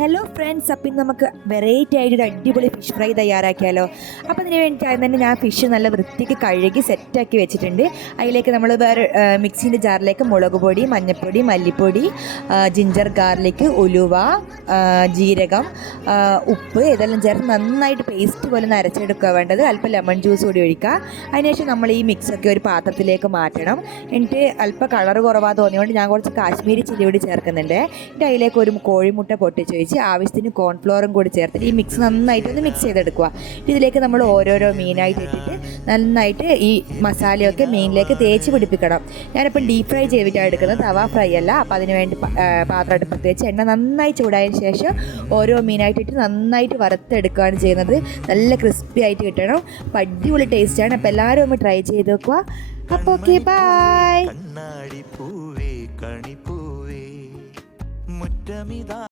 Hello friends, അപ്പം ഇന്ന് നമുക്ക് വെറൈറ്റി ആയിട്ടൊരു അടിപൊളി ഫിഷ് ഫ്രൈ തയ്യാറാക്കിയാലോ. അപ്പോൾ അതിന് വേണ്ടി ആദ്യം തന്നെ ഞാൻ ഫിഷ് നല്ല വൃത്തിക്ക് കഴുകി സെറ്റാക്കി വെച്ചിട്ടുണ്ട്. അതിലേക്ക് നമ്മൾ വേറെ മിക്സിൻ്റെ ജാറിലേക്ക് മുളക് പൊടി, മഞ്ഞൾപ്പൊടി, മല്ലിപ്പൊടി, ജിഞ്ചർ ഗാർലിക്, ഉലുവ, ജീരകം, ഉപ്പ് ഇതെല്ലാം ചേർത്ത് നന്നായിട്ട് പേസ്റ്റ് പോലെ ഒന്ന് അരച്ചെടുക്കുക വേണ്ടത്. അല്പം ലെമൺ ജ്യൂസ് കൂടി ഒഴിക്കുക. അതിനുശേഷം നമ്മൾ ഈ മിക്സൊക്കെ ഒരു പാത്രത്തിലേക്ക് മാറ്റണം. എന്നിട്ട് അല്പം കളർ കുറവാ തോന്നിയതുകൊണ്ട് ഞാൻ കുറച്ച് കാശ്മീരി ചില്ലി കൂടി ചേർക്കുന്നുണ്ട്. എന്നിട്ട് അതിലേക്ക് ഒരു കോഴിമുട്ട പൊട്ടിച്ച് വെച്ച് ആവശ്യത്തിന് കോൺഫ്ലോറും കൂടി ചേർത്തിട്ട് ഈ മിക്സ് നന്നായിട്ടൊന്ന് മിക്സ് ചെയ്തെടുക്കുക. ഇതിലേക്ക് നമ്മൾ ഓരോരോ മീനായിട്ട് ഇട്ടിട്ട് നന്നായിട്ട് ഈ മസാലയൊക്കെ മീനിലേക്ക് തേച്ച് പിടിപ്പിക്കണം. ഞാനിപ്പം ഡീപ്പ് ഫ്രൈ ചെയ്തിട്ടാണ് എടുക്കുന്നത്, തവ ഫ്രൈ അല്ല. അപ്പോൾ അതിന് വേണ്ടി പാത്രം അടുപ്പത്ത് വെച്ച് എണ്ണ നന്നായി ചൂടായതിന് ശേഷം ഓരോ മീനായിട്ടിട്ട് നന്നായിട്ട് വറുത്തെടുക്കുകയാണ് ചെയ്യുന്നത്. നല്ല ക്രിസ്പി ആയിട്ട് കിട്ടണം. അപ്പം അടിപൊളി ടേസ്റ്റാണ്. അപ്പോൾ എല്ലാവരും ഒന്ന് ട്രൈ ചെയ്ത് നോക്കുക. അപ്പോൾ ഓക്കെ, ബൈ.